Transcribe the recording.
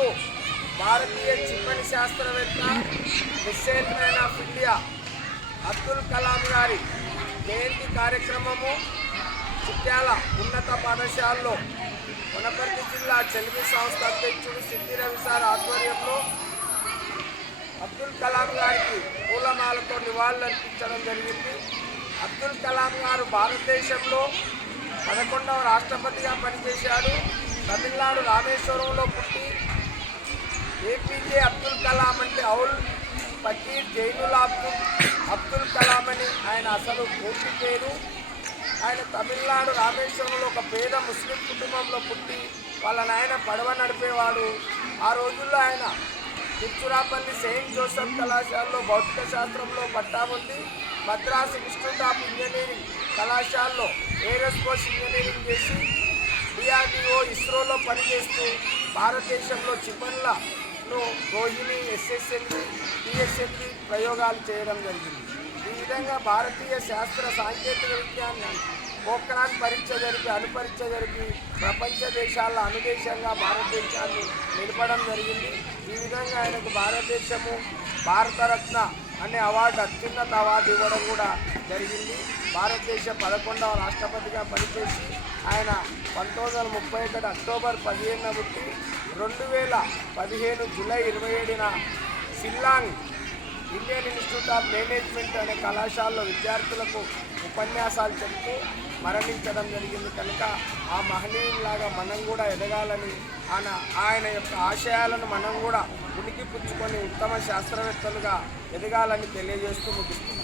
ఈరోజు భారతీయ క్షిపణి శాస్త్రవేత్త missile man of India Abdul Kalam గారి జయంతి కార్యక్రమము చిట్యాల ఉన్నత పాఠశాలలో వనపర్తి జిల్లా చెలుగు సంస్థ అధ్యక్షుడు సిద్ధి రవి సార్ ఆధ్వర్యంలో అబ్దుల్ కలాం గారికి పూలమాలతో నివాళులర్పించడం జరిగింది. అబ్దుల్ కలాం గారు భారతదేశంలో 11వ రాష్ట్రపతిగా పనిచేశాడు. తమిళనాడు రామేశ్వరంలో పుట్టి ఏపీజే అబ్దుల్ కలాం అంటే ఔల్ ఫకీర్ జైనుల్ అబ్దుల్ కలాం అని ఆయన అసలు పూర్తి పేరు. ఆయన తమిళనాడు రామేశ్వరంలో ఒక పేద ముస్లిం కుటుంబంలో పుట్టి వాళ్ళ నాయన పడవ నడిపేవాడు. ఆ రోజుల్లో ఆయన తిరుచురాపల్లి సెయింట్ జోసెఫ్ కళాశాలలో భౌతిక శాస్త్రంలో పట్టా పొంది మద్రాసు ఇన్స్టిట్యూట్ ఆఫ్ ఇంజనీరింగ్ కళాశాలలో ఏరోస్పేస్ ఇంజనీరింగ్ చేసి డిఆర్డిఓ ఇస్రోలో పనిచేస్తూ భారతదేశంలో క్షిపణులను రోహిణి ఎస్ఎస్ఎల్వి పిఎస్ఎల్వి ప్రయోగాలు చేయడం జరిగింది. ఈ విధంగా భారతీయ శాస్త్ర సాంకేతిక విజ్ఞాన్ని పోఖ్రాన్ పరీక్ష జరిపి అణుపరీక్ష జరిపి ప్రపంచ దేశాల్లో అనుదేశంగా భారతదేశాన్ని నిలపడం జరిగింది. ఈ విధంగా ఆయనకు భారతదేశము భారతరత్న అనే అవార్డు అత్యున్నత అవార్డు ఇవ్వడం కూడా జరిగింది. భారతదేశ 11వ రాష్ట్రపతిగా పనిచేసి ఆయన 1931 అక్టోబర్ 15న పుట్టి 2015 జూలై 27న Shillong Indian Institute of Management అనే కళాశాలలో విద్యార్థులకు ఉపన్యాసాలు చెప్తూ మరణించడం జరిగింది. కనుక ఆ మహనీయులాగా మనం కూడా ఎదగాలని ఆయన యొక్క ఆశయాలను మనం కూడా ఉనికి పుచ్చుకొని ఉత్తమ శాస్త్రవేత్తలుగా ఎదగాలని తెలియజేస్తూ ముగిస్తున్నాం.